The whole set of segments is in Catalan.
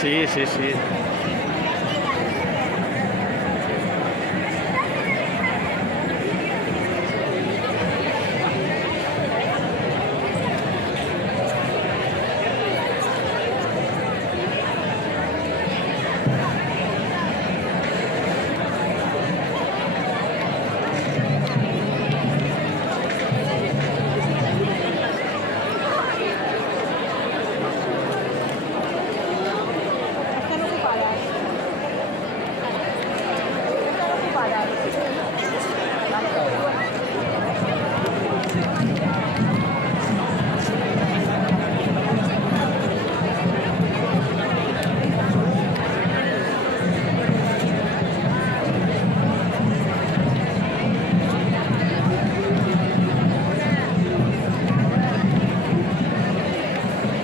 Sí, sí, sí.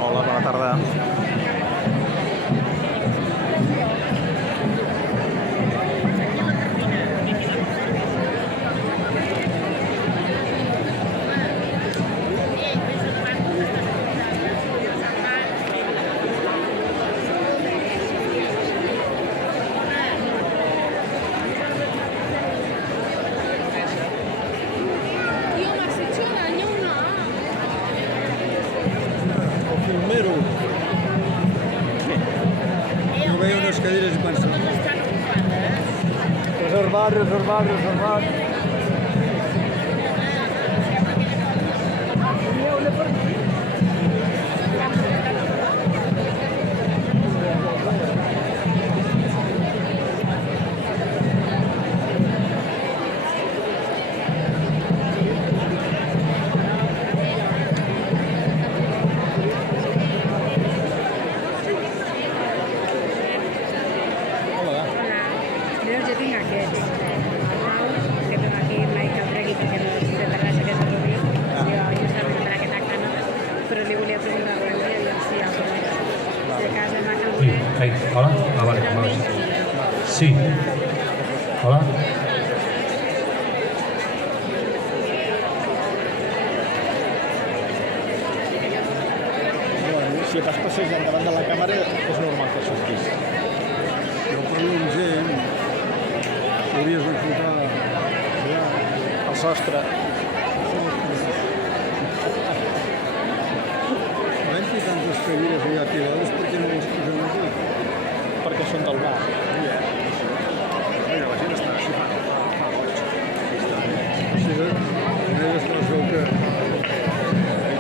Hola, bona tarda. No veio unes cadires i pensa. Reservat. Yo tinc aquests. Que tinc aquí Mike Alregui, que no és de Terrassa, que és de Rubí. Jo estava per aquest acte, no? Però li volia presentar a la i sí, de casa de Macaulay. Hey, hola? Ah, vale. Sí. Hola? Bueno, si vas passejant davant de la càmera, és normal que sortis. Jo parlo amb gent, hauries d'enfocar allà. Al sostre. Havent-hi tantes cadires allà tirades, per què no les posem aquí? Perquè són del bar. Mira, la gent està així, fa goig. Sí, només es veu que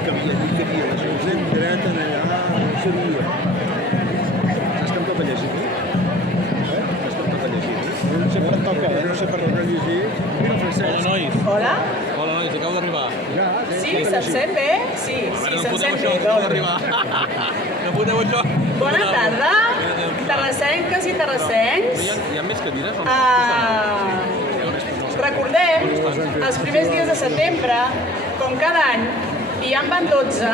hi cabia la gent dreta allà, no sabia. Saps que em toca llegir? Saps que em toca llegir? Sempre em toca, no sé per què. llegir. Mira, Francesc. Hola, nois. Hola? Hola, nois, acabo d'arribar. Ja, Sí, se'm sent bé? Sí, Ara no se'm podeu sent això, bé. acabo d'arribar. No podeu això? Bona tarda, terrassenques i terrassencs. Hi ha més cadires? Recordem els primers dies de setembre, com cada any, i ja en van 12,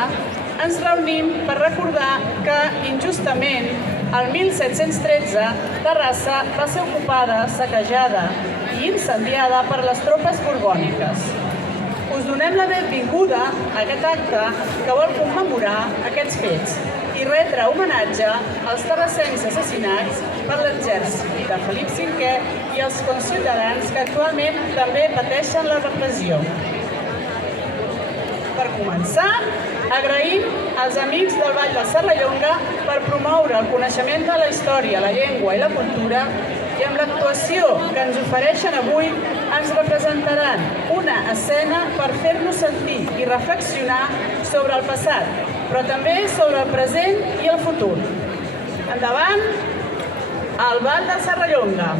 ens reunim per recordar que injustament el 1713 Terrassa va ser ocupada, saquejada i incendiada per les tropes borbòniques. Us donem la benvinguda a aquest acte que vol commemorar aquests fets i retre homenatge als terrassencs assassinats per l'exèrcit de Felip V i els conciutadans que actualment també pateixen la repressió. Per començar, agraïm als amics del Vall de Serrallonga per promoure el coneixement de la història, la llengua i la cultura i amb l'actuació que ens ofereixen avui ens representaran una escena per fer-nos sentir i reflexionar sobre el passat, però també sobre el present i el futur. Endavant, al Vall de Serrallonga.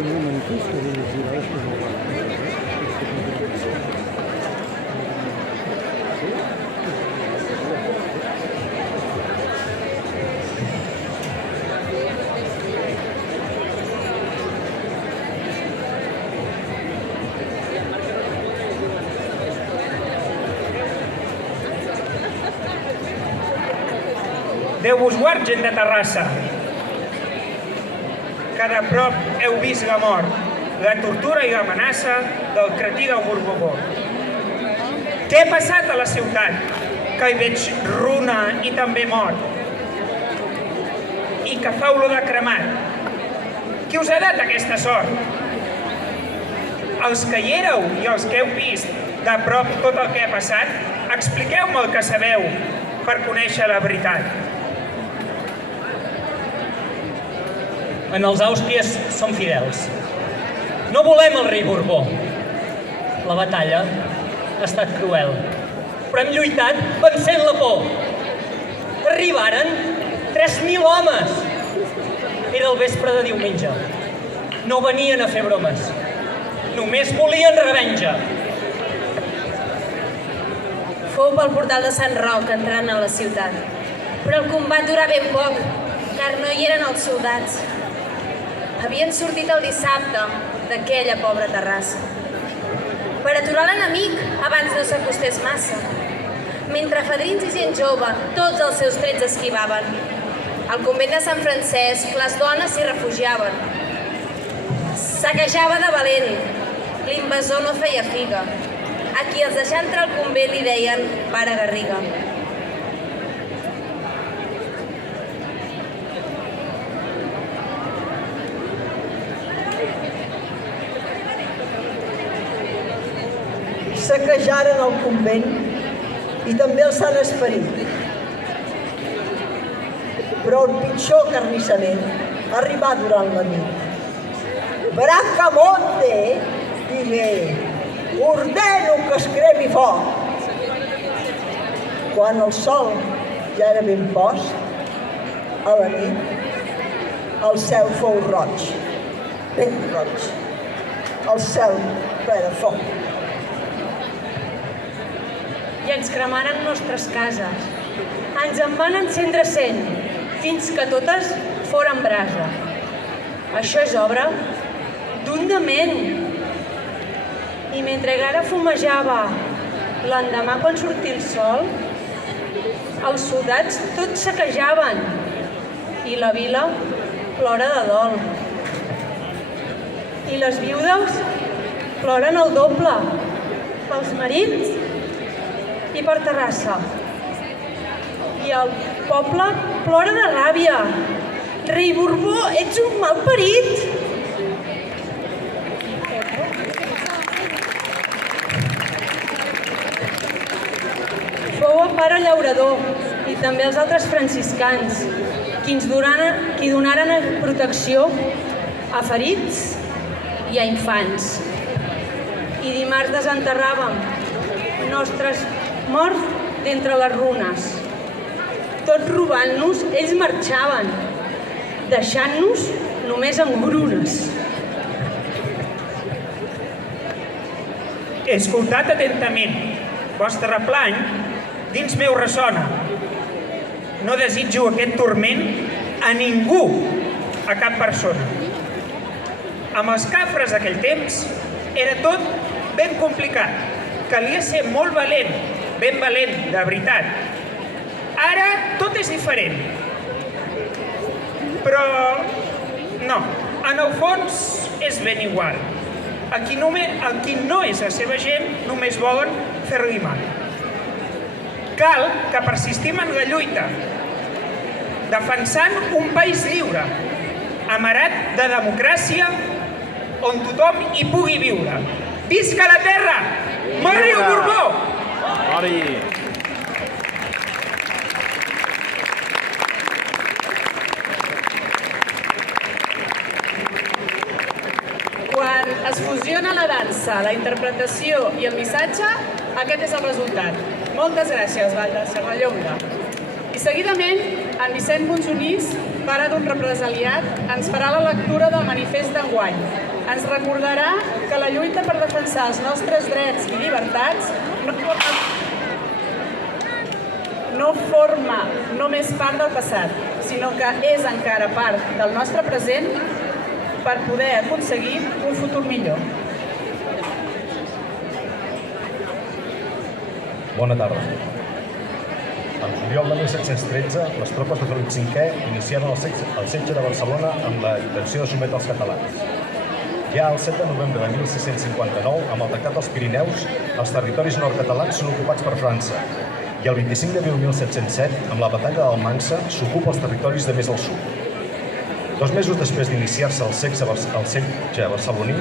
un manifest que llegirà després del banc. Déu vos guard, gent de Terrassa, que de prop heu vist la mort, la tortura i l'amenaça del cretí del Borbó. Què ha passat a la ciutat? Que hi veig runa i també mort. I que fa olor de cremat. Qui us ha dat aquesta sort? Els que hi éreu i els que heu vist de prop tot el que ha passat, expliqueu-me el que sabeu per conèixer la veritat. En els Àustries som fidels. No volem el rei Borbó. La batalla ha estat cruel, però hem lluitat vencent la por. Arribaren 3.000 homes. Era el vespre de diumenge. No venien a fer bromes. Només volien revenja. Fou pel portal de Sant Roc entrant a la ciutat. Però el combat durà ben poc, car no hi eren els soldats. Havien sortit el dissabte d'aquella pobra Terrassa per aturar l'enemic abans no s'acostés massa. Mentre fadrins i gent jove tots els seus trets esquivaven, al convent de Sant Francesc les dones s'hi refugiaven. Saquejava de valent, l'invasor no feia figa. A qui els deixà entrar al convent li deien pare Garriga. Saquejaren el convent i també el Sant Esperit. Però el pitjor carnissament arribà durant la nit. Bracamonte, digué, ordeno que es cremi foc. Quan el sol ja era ben post, a la nit, el cel fou roig, ben roig, el cel ple de foc. I ens cremaren nostres cases. Ens en van encendre 100, fins que totes foren brasa. Això és obra d'un dement. I mentre encara fumejava l'endemà quan sortia el sol, els soldats tots saquejaven i la vila plora de dol. I les viudes ploren el doble pels marits i per Terrassa. I el poble plora de ràbia. Rei Borbó, ets un malparit! Fou el pare llaurador i també els altres franciscans qui donaren protecció a ferits i a infants. I dimarts desenterràvem nostres morts d'entre les runes. Tot robant-nos, ells marxaven, deixant-nos només amb grunes. He escoltat atentament. Vostre plany dins meu ressona. No desitjo aquest turment a ningú, a cap persona. Amb els cafres d'aquell temps era tot ben complicat. Calia ser molt valent, ben valent, de veritat. Ara tot és diferent. Però no, en el fons és ben igual. El qui no és la seva gent només volen fer-li mal. Cal que persistim en la lluita, defensant un país lliure, amarat de democràcia, on tothom hi pugui viure. Visca la terra! Mori el Borbó! Mori! Quan es fusiona la dansa, la interpretació i el missatge, aquest és el resultat. Moltes gràcies, Vall de Serrallonga. I seguidament, en Vicent Ponsonís, pare d'un represaliat, ens farà la lectura del manifest d'enguany. Ens recordarà que la lluita per defensar els nostres drets i llibertats no forma només part del passat, sinó que és encara part del nostre present per poder aconseguir un futur millor. Bona tarda. En juliol de 1713, les tropes de Felip V iniciaven el setge de Barcelona amb la intenció de sotmetre els catalans. Ja el 7 de novembre de 1659, amb el Tractat dels Pirineus, els territoris nord-catalans són ocupats per França i el 25 d'abril de 1707, amb la batalla d'Almansa, s'ocupa els territoris de més al sud. 2 mesos després d'iniciar-se el setge barceloní,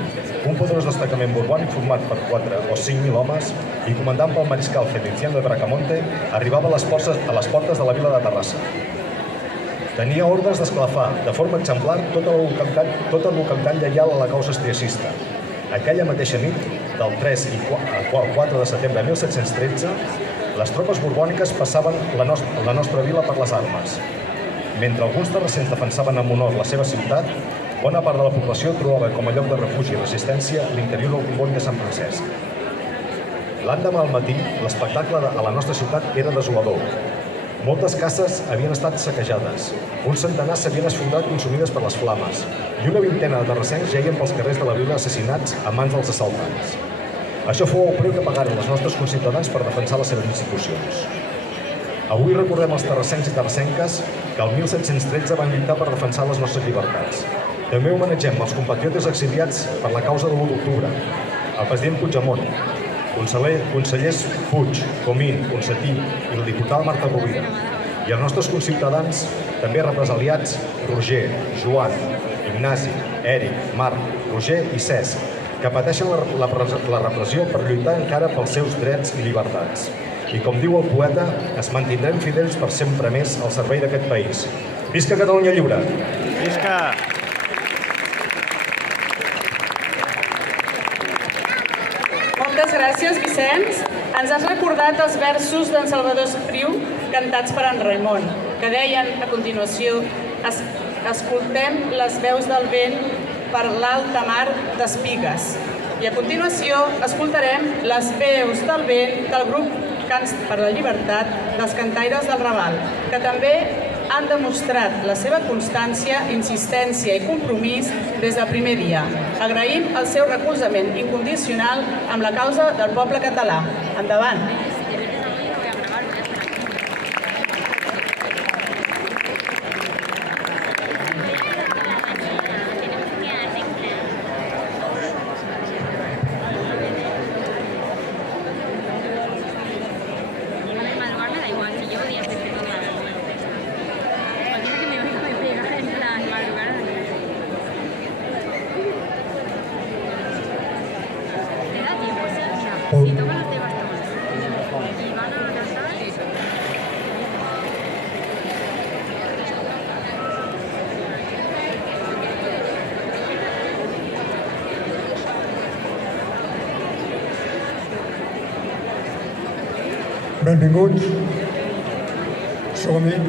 un poderós destacament borbònic format per 4 o 5.000 homes i comandat pel mariscal Feliciano de Bracamonte arribava a les portes de la vila de Terrassa. Tenia ordres d'esclafar de forma exemplar tota la localitat lleial a la causa estriacista. Aquella mateixa nit, del 3 al 4 de setembre de 1713, les tropes borbòniques passaven la nostra vila per les armes. Mentre alguns terrassens defensaven amb honor la seva ciutat, bona part de la població trobava com a lloc de refugi i resistència l'interior del comboni de Sant Francesc. L'endemà al matí, l'espectacle a la nostra ciutat era desolador. Moltes cases havien estat saquejades, uns centenars s'havien esfondrat consumides per les flames i una vintena de terrassens jeien pels carrers de la vila assassinats a mans dels assaltants. Això fou el preu que pagaren els nostres conciutadans per defensar les seves institucions. Avui recordem els terrassencs i terrassenques que el 1713 van lluitar per defensar les nostres llibertats. També homenatgem els compatriotes exiliats per la causa de l'1 d'octubre, el president Puigdemont, consellers Puig, Comín, Ponsatí i la diputada Marta Rovira, i els nostres conciutadans, també represaliats, Roger, Joan, Ignasi, Eric, Marc, Roger i Cesc, que pateixen la repressió per lluitar encara pels seus drets i llibertats. I com diu el poeta, es mantindrem fidels per sempre més al servei d'aquest país. Visca Catalunya lliure! Visca! Moltes gràcies, Vicenç. Ens has recordat els versos d'en Salvador Espriu cantats per en Raimon, que deien a continuació: escoltem les veus del vent per l'alta mar d'Espigues. I a continuació escoltarem les veus del vent del grup Cants per la Llibertat dels Cantaires del Raval, que també han demostrat la seva constància, insistència i compromís des del primer dia. Agraïm el seu recolzament incondicional amb la causa del poble català. Endavant! Benvinguts. Som-hi.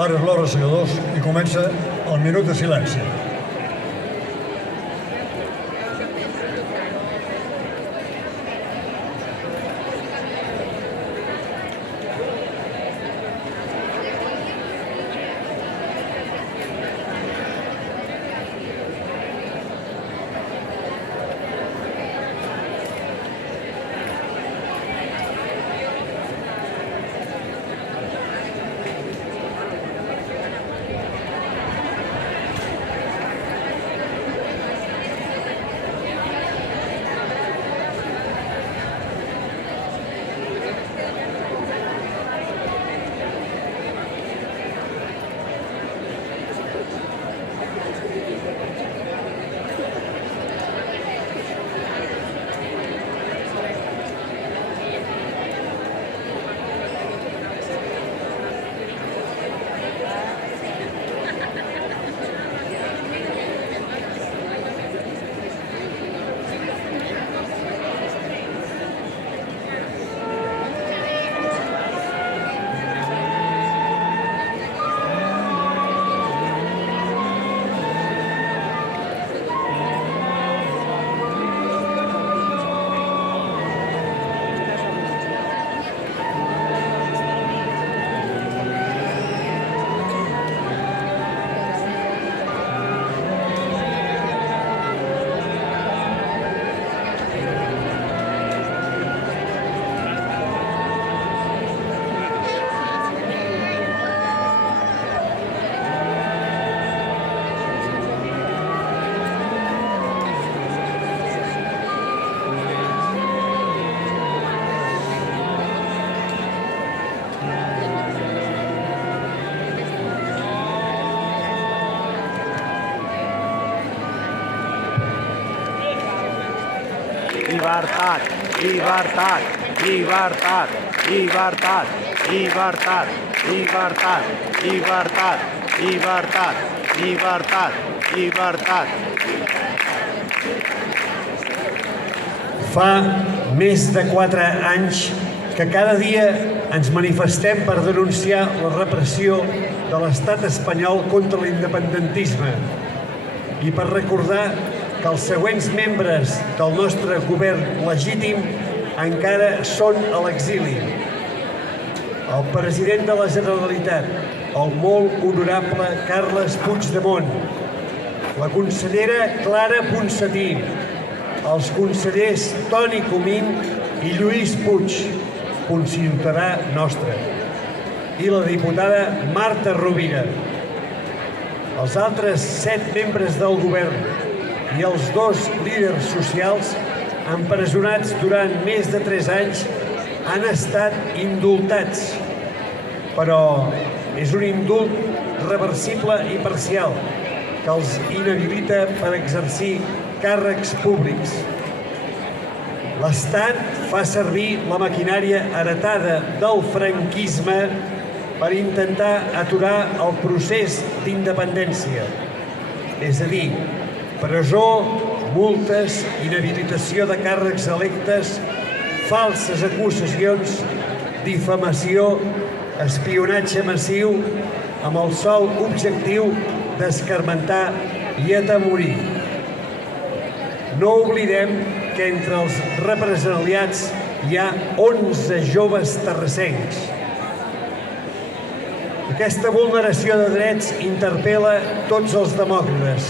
Ara és l'hora, segadors, i comença el minut de silenci. llibertat, llibertat, llibertat, llibertat, llibertat, llibertat, llibertat, llibertat, llibertat, llibertat. Fa més de 4 anys que cada dia ens manifestem per denunciar la repressió de l'estat espanyol contra l'independentisme i per recordar que els següents membres del nostre govern legítim encara són a l'exili. El president de la Generalitat, el molt honorable Carles Puigdemont, la consellera Clara Ponsatí, els consellers Toni Comín i Lluís Puig, conciutadà nostre, i la diputada Marta Rovira. Els altres 7 membres del govern i els 2 líders socials empresonats durant més de 3 anys han estat indultats, però és un indult reversible i parcial que els inhabilita per exercir càrrecs públics. L'Estat fa servir la maquinària heretada del franquisme per intentar aturar el procés d'independència, és a dir, presó, multes, inhabilitació de càrrecs electes, falses acusacions, difamació, espionatge massiu, amb el sol objectiu d'escarmentar i atemorir. No oblidem que entre els represaliats hi ha 11 joves terrassencs. Aquesta vulneració de drets interpel·la tots els demòcrates.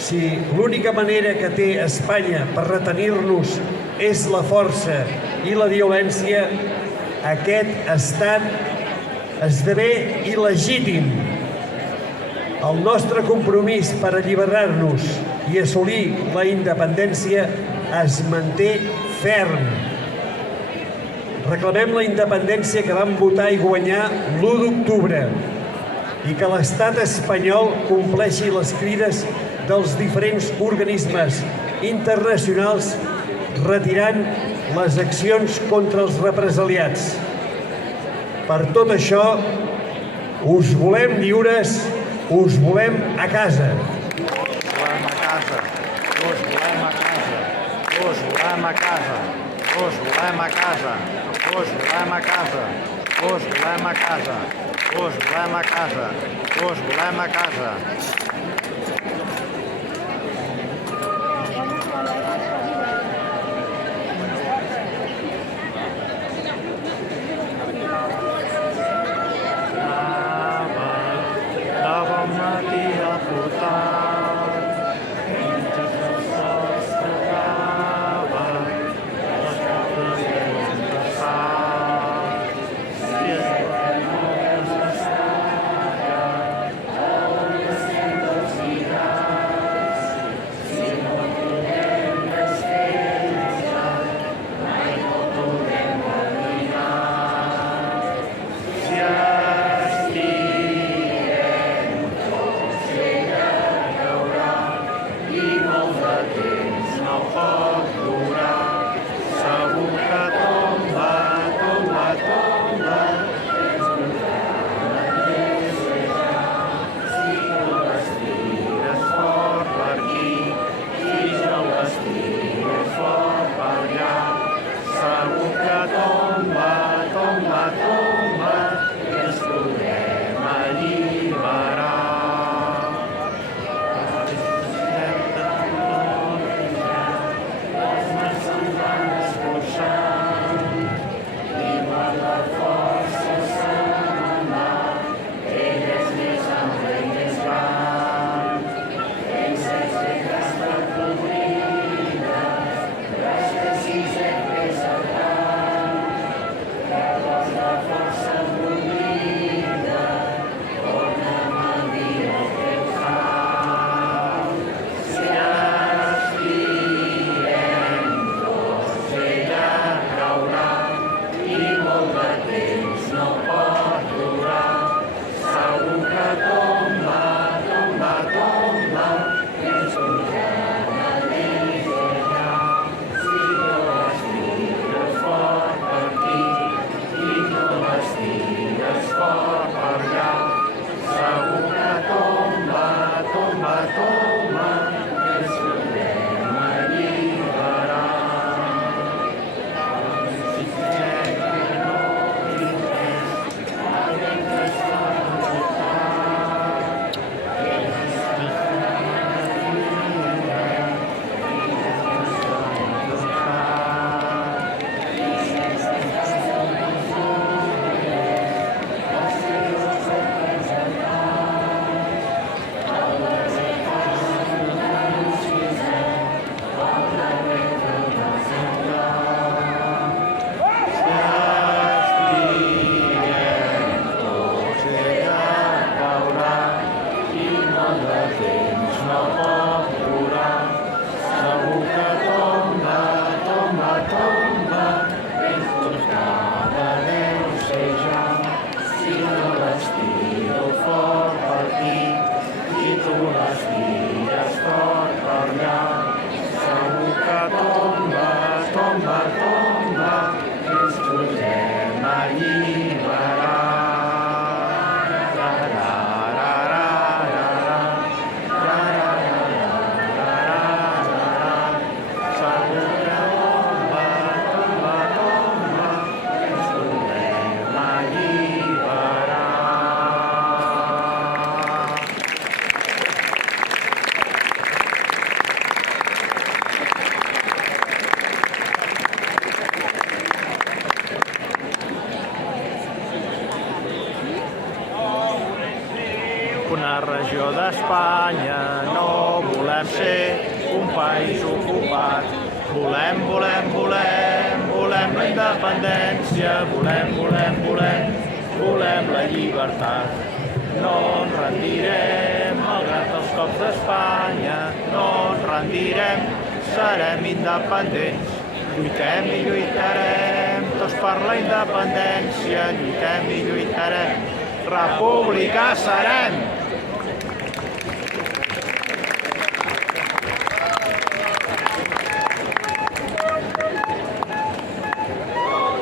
Si l'única manera que té Espanya per retenir-nos és la força i la violència, aquest estat esdevé il·legítim. El nostre compromís per alliberar-nos i assolir la independència es manté ferm. Reclamem la independència que vam votar i guanyar l'1 d'octubre i que l'estat espanyol compleixi les crides dels diferents organismes internacionals retirant les accions contra els represaliats. Per tot això, us volem lliures, us volem a casa. Us volem a casa, us volem a casa, us volem a casa, us volem a casa, us volem a casa, us volem a casa, us volem a casa, us volem a casa. regió d'Espanya. No volem ser un país ocupat. Volem la independència. Volem la llibertat. No ens rendirem malgrat els cops d'Espanya. No ens rendirem, serem independents. Lluitem i lluitarem, tots per la independència. Lluitem i lluitarem, república serem.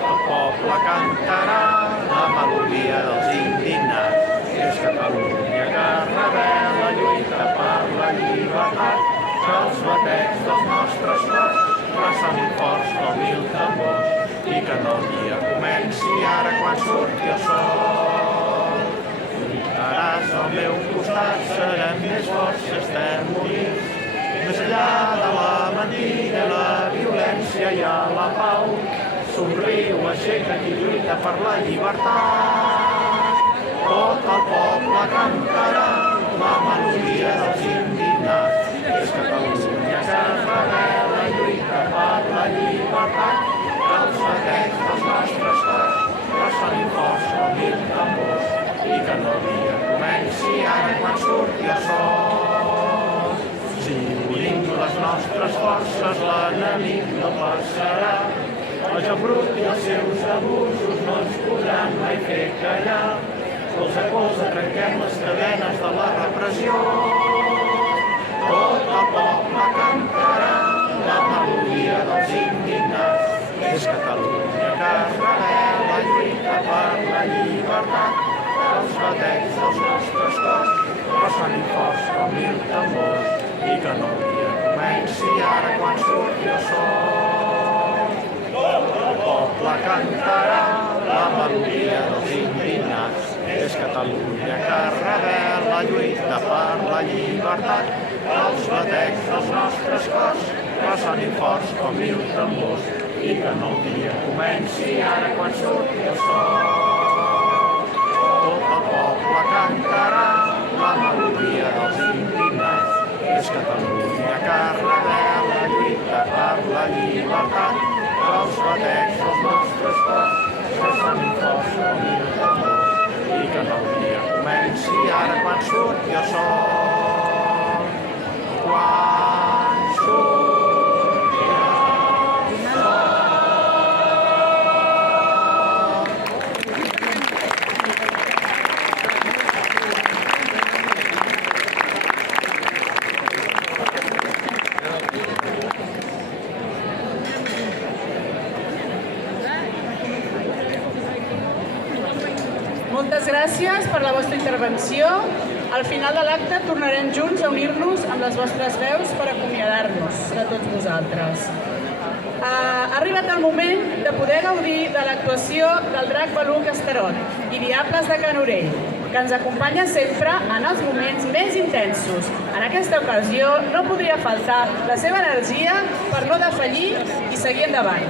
El poble cantarà la melodia dels indignats. És Catalunya que rebel·la, lluita per la llibertat. Que els batecs dels nostres cors ressonin forts com mil tambors i que no el dia comenci ara quan surti el sol. Lluitaràs al meu costat, serem més forts si estem units. Més enllà de la mentida i la violència hi ha la pau. Somriu, aixeca't i lluita per la llibertat. Tot el poble cantarà la melodia dels indignats. És Catalunya que es rebel·la, lluita per la llibertat. Que els batecs dels nostres cors ressonin forts com mil tambors i que no el dia comenci ara quan surti el sol. Si unim les nostres forces, l'enemic no passarà. El joc brut i els seus abusos no ens podran mai fer callar. Colze a colze trenquem les cadenes de la repressió. Tot el poble cantarà la melodia dels indignats. És Catalunya que es rebel·la, lluita per la llibertat. Que els batecs dels nostres cors ressonin forts com mil tambors i que no el dia comenci ara quan surti el sol. Tot el poble cantarà la melodia dels indignats. És Catalunya que es rebel·la, lluita per la llibertat. Que els batecs dels nostres cors ressonin forts com mil tambors i que no el dia comenci ara quan surti el sol. Tot el poble cantarà la melodia dels indignats. És Catalunya que es rebel·la, lluita per la llibertat. Que els batecs dels nostres cors ressonin forts com mil tambors i que no el dia comenci ara quan surti el sol. Quan surti el sol. Moltes gràcies per la vostra intervenció. Al final de l'acte tornarem junts a unir-nos amb les vostres veus per acomiadar-nos de tots vosaltres. Ha arribat el moment de poder gaudir de l'actuació del Drac Beluc Estarot i Diables de Can Orell, que ens acompanya sempre en els moments més intensos. En aquesta ocasió no podria faltar la seva energia per no defallir i seguir endavant.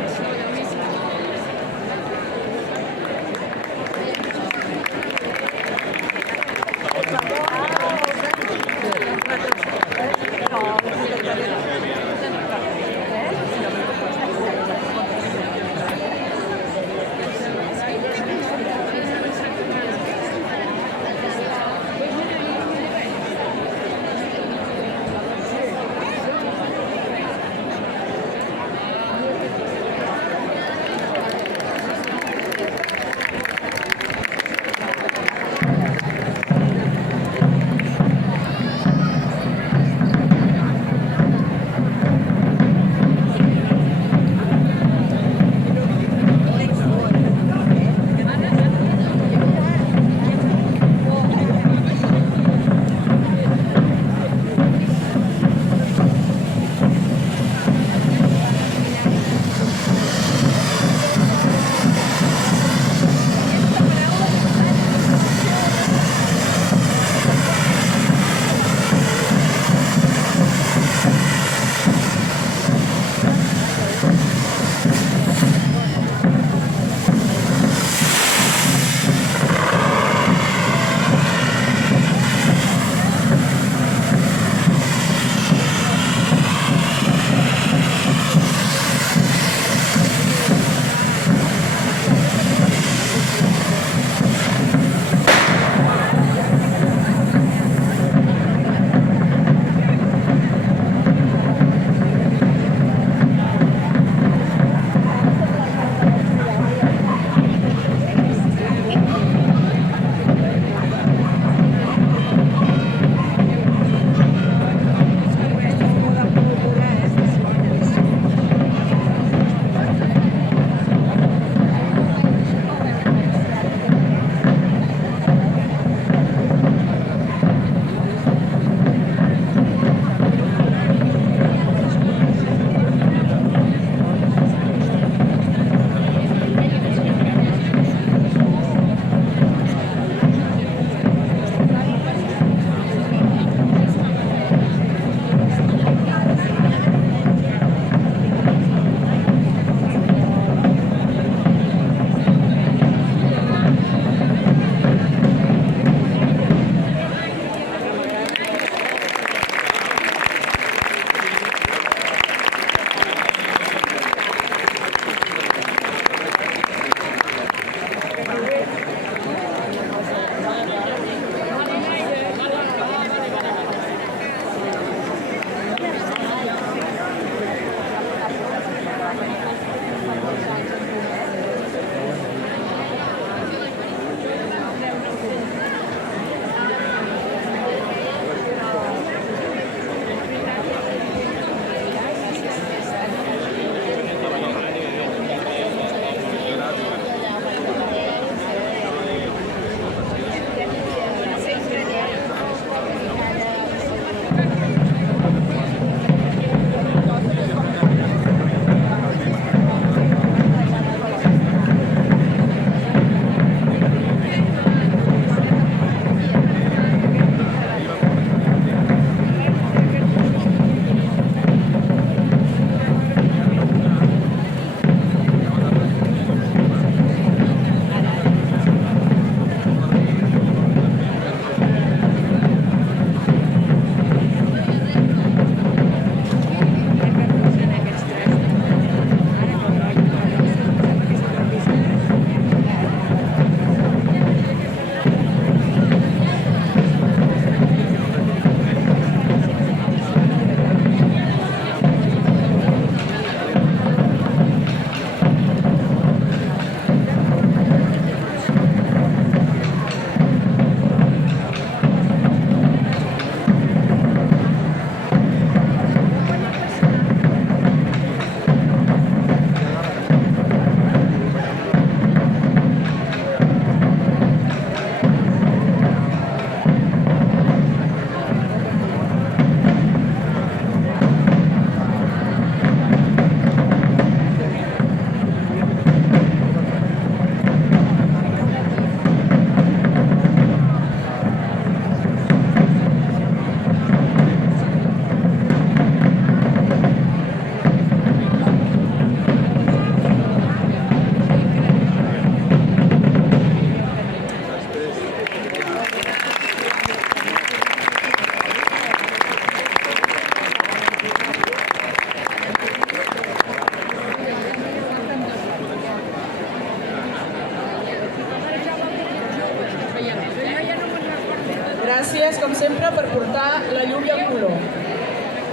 vostès, com sempre, per portar la llum i el color.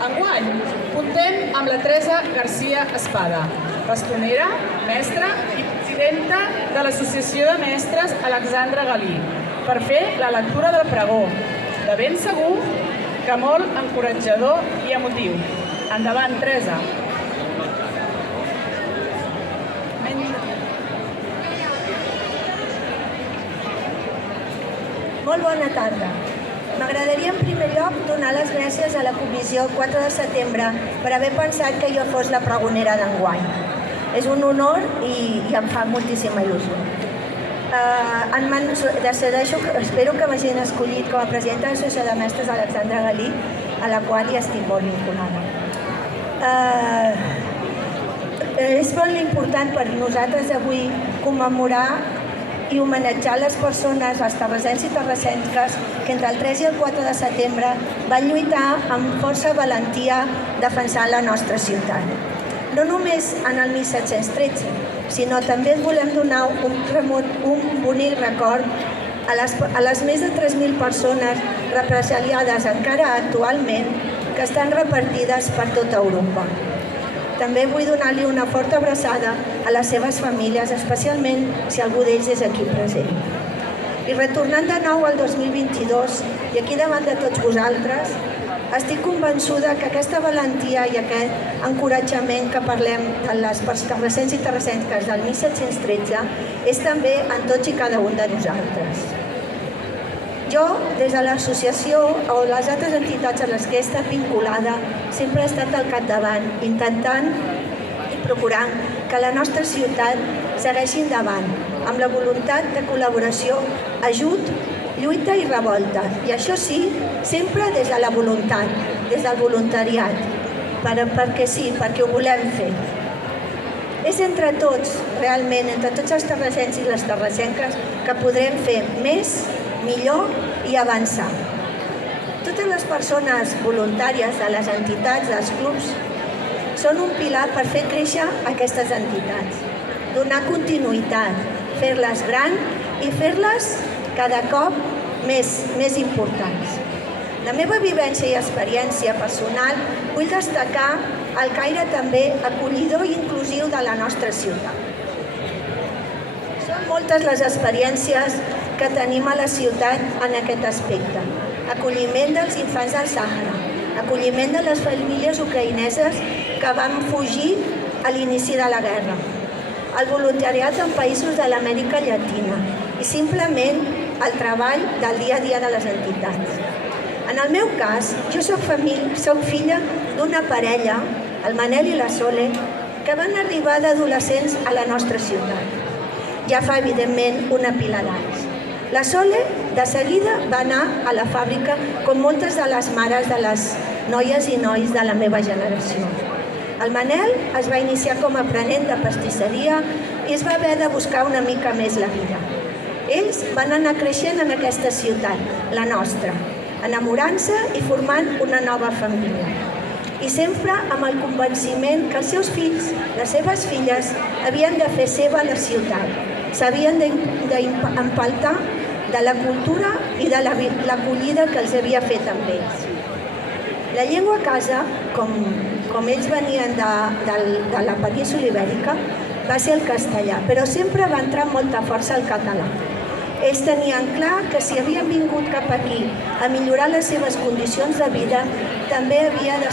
Enguany, comptem amb la Teresa García Espada, bastonera, mestra i presidenta de l'Associació de Mestres Alexandre Galí, per fer la lectura del pregó, de ben segur que molt encoratjador i emotiu. Endavant, Teresa. Molt bona tarda. M'agradaria en primer lloc donar les gràcies a la Comissió 4 de setembre per haver pensat que jo fos la pregonera d'enguany. És un honor i em fa moltíssima il·lusió. Espero que m'hagin escollit com a presidenta de l'Associació de Mestres Alexandre Galí, a la qual hi estic molt vinculada. És molt important per nosaltres avui commemorar i homenatjar les persones, els terrasencs i terrasenques, que entre el 3 i el 4 de setembre van lluitar amb força valentia defensant la nostra ciutat. No només en el 1713, sinó també volem donar un bonic record a les més de 3.000 persones represaliades encara actualment que estan repartides per tota Europa. També vull donar-li una forta abraçada a les seves famílies, especialment si algú d'ells és aquí present. I retornant de nou al 2022, i aquí davant de tots vosaltres, estic convençuda que aquesta valentia i aquest encoratjament que parlem de les terrasencs i terrasenques del 1713 és també en tots i cada un de nosaltres. Jo, des de l'associació o les altres entitats a les que he estat vinculada, sempre he estat al capdavant, intentant i procurant que la nostra ciutat segueixi endavant, amb la voluntat de col·laboració, ajut, lluita i revolta. I això sí, sempre des de la voluntat, des del voluntariat, perquè sí, perquè ho volem fer. És entre tots, realment, entre tots els terrasencs i les terrasenques, que podrem fer més, millor i avançar. Totes les persones voluntàries de les entitats, dels clubs, són un pilar per fer créixer aquestes entitats, donar continuïtat, fer-les grans i fer-les cada cop més importants. La meva vivència i experiència personal vull destacar el caire també acollidor i inclusiu de la nostra ciutat. Són moltes les experiències que tenim a la ciutat en aquest aspecte. Acolliment dels infants del Sàhara, acolliment de les famílies ucraïneses que van fugir a l'inici de la guerra, el voluntariat en països de l'Amèrica Llatina i simplement el treball del dia a dia de les entitats. En el meu cas, jo soc filla d'una parella, el Manel i la Sole, que van arribar d'adolescents a la nostra ciutat. Ja fa, evidentment, una pila d'anys. La Sole, de seguida, va anar a la fàbrica com moltes de les mares de les noies i nois de la meva generació. El Manel es va iniciar com a aprenent de pastisseria i es va haver de buscar una mica més la vida. Ells van anar creixent en aquesta ciutat, la nostra, enamorant-se i formant una nova família. I sempre amb el convenciment que els seus fills, les seves filles, havien de fer seva la ciutat, s'havien d'empaltar de la cultura i de l'acollida que els havia fet amb ells. La llengua a casa, com ells venien de la península ibèrica, va ser el castellà, però sempre va entrar amb molta força el català. Ells tenien clar que si havien vingut cap aquí a millorar les seves condicions de vida, també havia de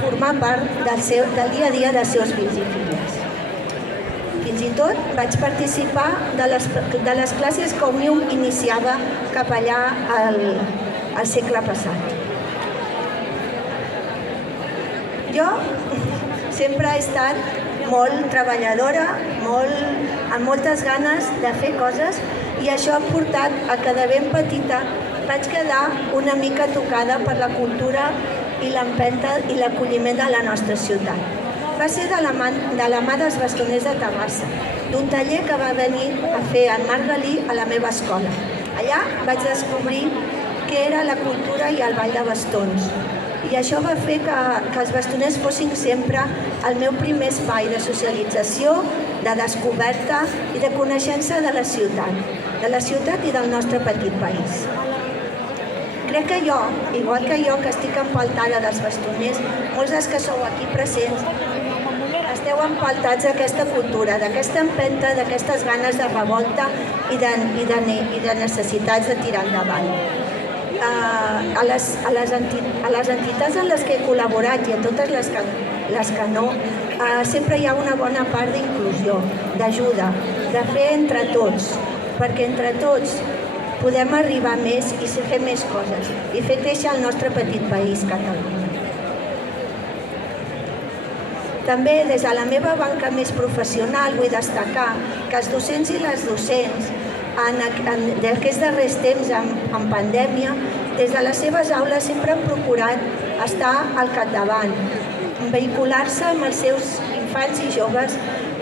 formar part del dia a dia dels seus fills i filles. Fins i tot vaig participar de les classes que Òmnium iniciava cap allà al segle passat. Jo sempre he estat molt treballadora, amb moltes ganes de fer coses, i això ha portat a que de ben petita vaig quedar una mica tocada per la cultura i l'empenta i l'acolliment de la nostra ciutat. Va ser de la mà dels bastoners de Terrassa, d'un taller que va venir a fer en Marc Galí a la meva escola. Allà vaig descobrir què era la cultura i el ball de bastons. I això va fer que els bastoners fossin sempre el meu primer espai de socialització, de descoberta i de coneixença de la ciutat i del nostre petit país. crec que jo, igual que jo, que estic empaltada dels bastoners, molts dels que sou aquí presents, esteu empaltats d'aquesta cultura, d'aquesta empenta, d'aquestes ganes de revolta i de necessitats de tirar endavant. A les entitats en les que he col·laborat i a totes les que no, sempre hi ha una bona part d'inclusió, d'ajuda, de fer entre tots, perquè entre tots podem arribar més i fer més coses i fer créixer el nostre petit país, Catalunya. També des de la meva banca més professional vull destacar que els docents i les docents en aquests darrers temps en pandèmia, des de les seves aules sempre han procurat estar al capdavant, vehicular-se amb els seus infants i joves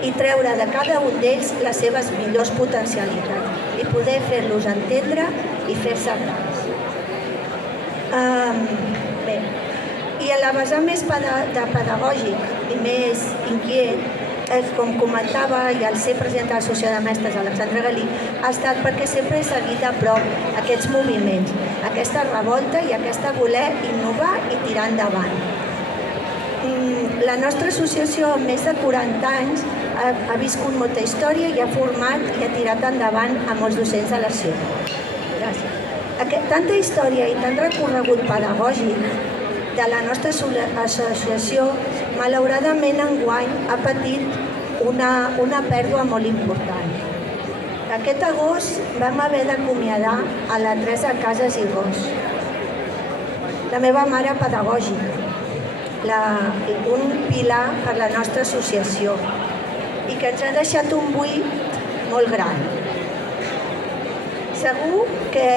i treure de cada un d'ells les seves millors potencialitats i poder fer-los entendre i fer-se grans. Bé, i a la vessant més pedagògic i més inquiet, com comentava i el ser president de l'Associació de Mestres, Alexandre Galí, ha estat perquè sempre he seguit a prop aquests moviments, aquesta revolta i aquesta voler innovar i tirar endavant. La nostra associació, amb més de 40 anys, ha viscut molta història i ha format i ha tirat endavant a molts docents de la ciutat. Gràcies. Tanta història i tant recorregut pedagògic de la nostra associació, malauradament enguany ha patit una pèrdua molt important. Aquest agost vam haver d'acomiadar a la Teresa Casas i Ros, la meva mare pedagògica, un pilar per la nostra associació i que ens ha deixat un buit molt gran. Segur que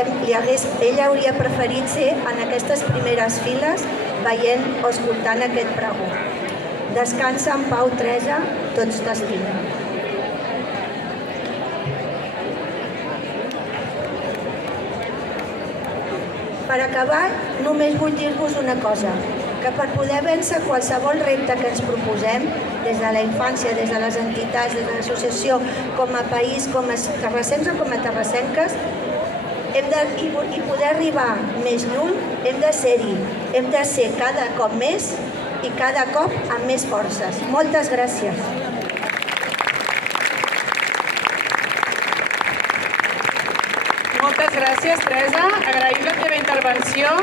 ella hauria preferit ser en aquestes primeres files veient o escoltant aquest pregó. Descansa en pau, Teresa, tots t'estimem. Per acabar, només vull dir-vos una cosa, que per poder vèncer qualsevol repte que ens proposem, des de la infància, des de les entitats, des de l'associació, com a país, com a terrassencs o com a terrassenques, i poder arribar més lluny, hem de ser-hi, hem de ser cada cop més i cada cop amb més forces. Moltes gràcies. Moltes gràcies, Teresa. Agraïm la teva intervenció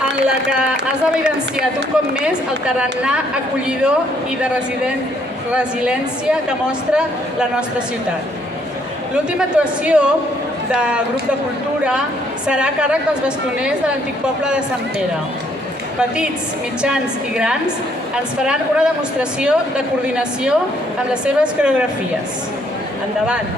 en la que has evidenciat un cop més el tarannà acollidor i de resiliència que mostra la nostra ciutat. L'última actuació del grup de cultura serà a càrrec dels bastoners de l'antic poble de Sant Pere. Petits, mitjans i grans ens faran una demostració de coordinació amb les seves coreografies. Endavant!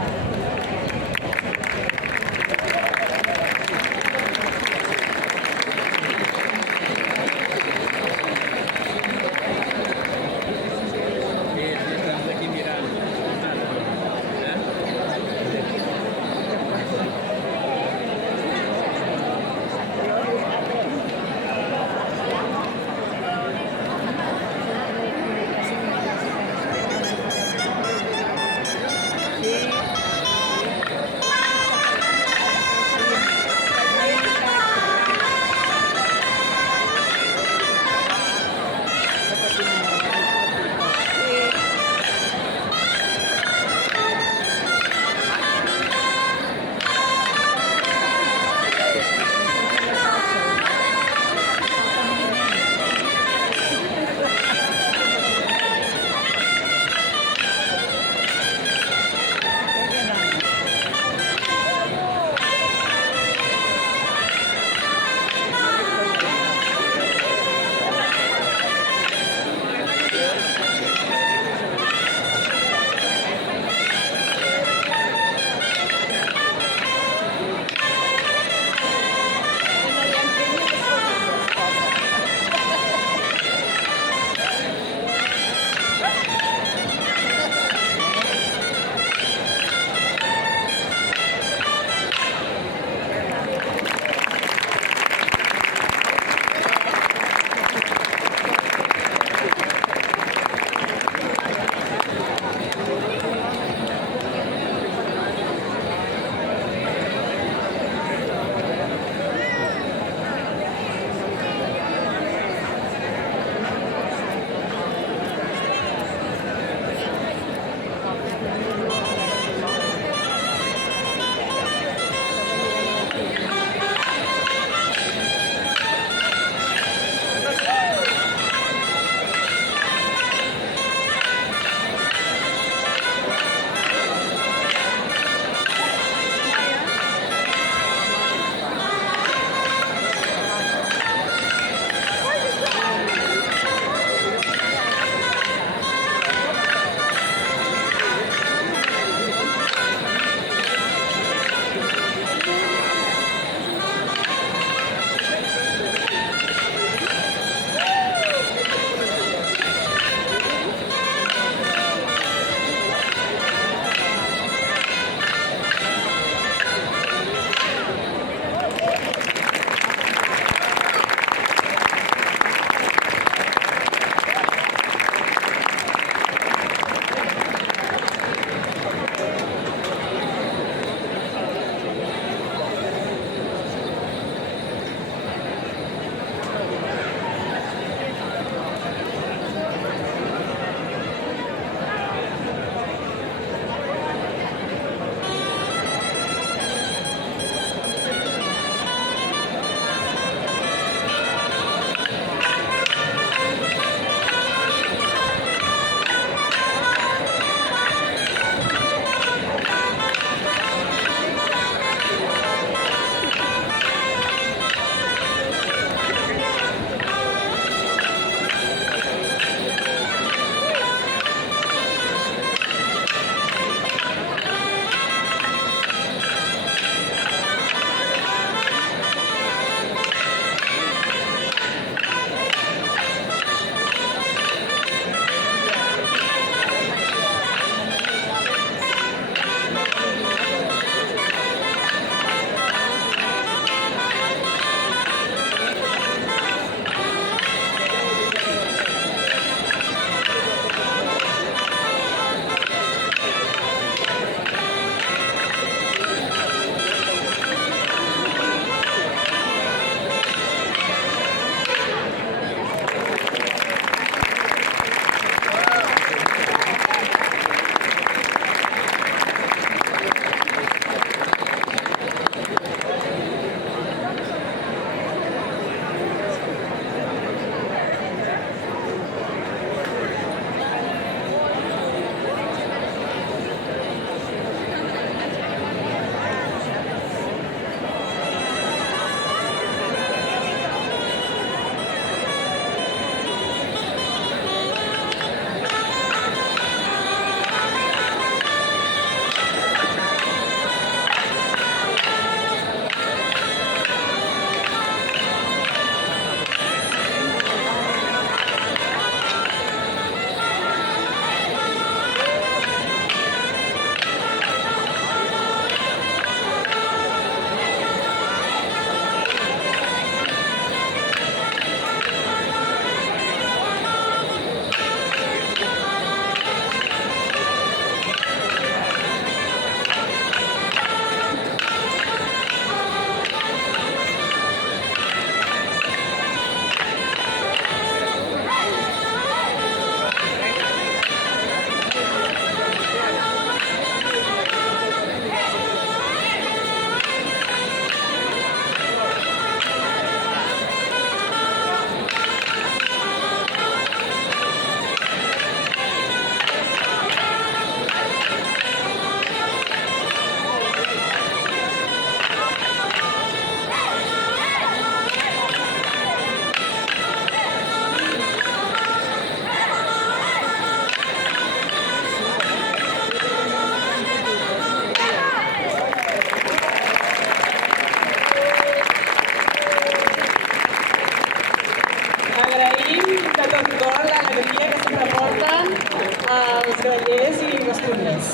els grallers i bastoniers.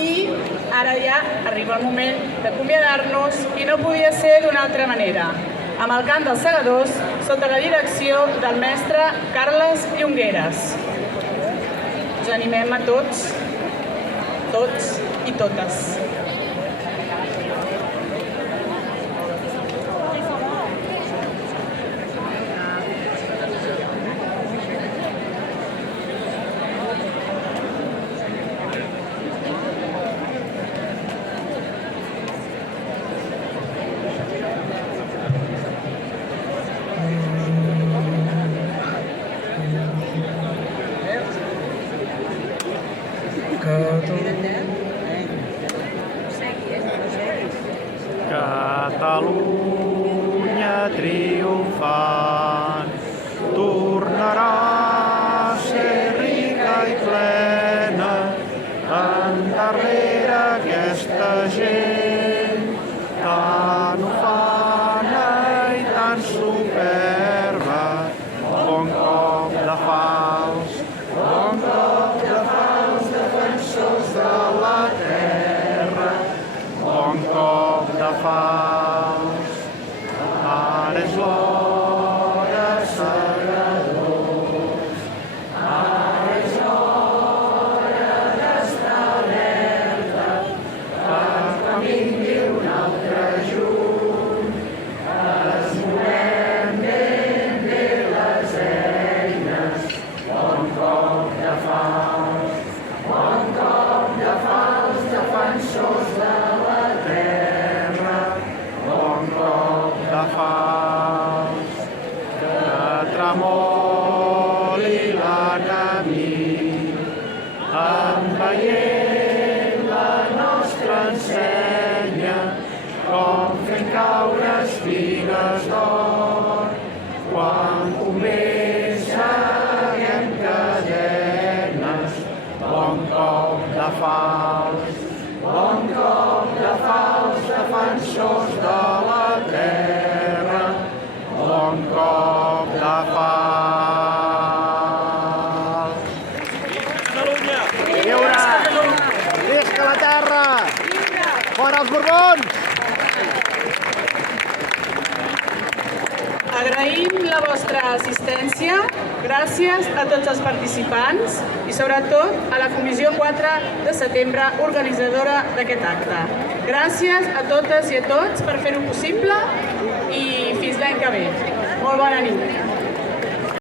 I ara ja arriba el moment d'acomiadar-nos i no podia ser d'una altra manera, amb el cant dels segadors sota la direcció del mestre Carles Llongueres. Us animem a tots i totes. Catalunya triomfant tornarà a ser rica i plena endarrere aquesta gent tan ufana i tan superba. Bon cop de fals, defensors de la terra. Bon cop de fals, ara és l'hora, segadors. Ara és l'hora d'estar alerta, per quan vingui un altre juny. Esmolem ben bé les eines. Bon cop de fals, defensors de la terra. Bon cop de fals, que tremoli l'enemic, enveient la nostra ensenya, com fent caure espigues d'or. Quan convé seguem cadenes. Bon cop de fals, defensors de la terra. Bon cop de fals. Catalunya! Viure! Visca la terra! Fora els Borbons! Agraïm la vostra assistència, gràcies a tots els participants i sobretot a la Comissió 4 de setembre organitzadora d'aquest acte. Gràcies a totes i a tots per fer-ho possible i fins l'any que ve. Molt bona nit.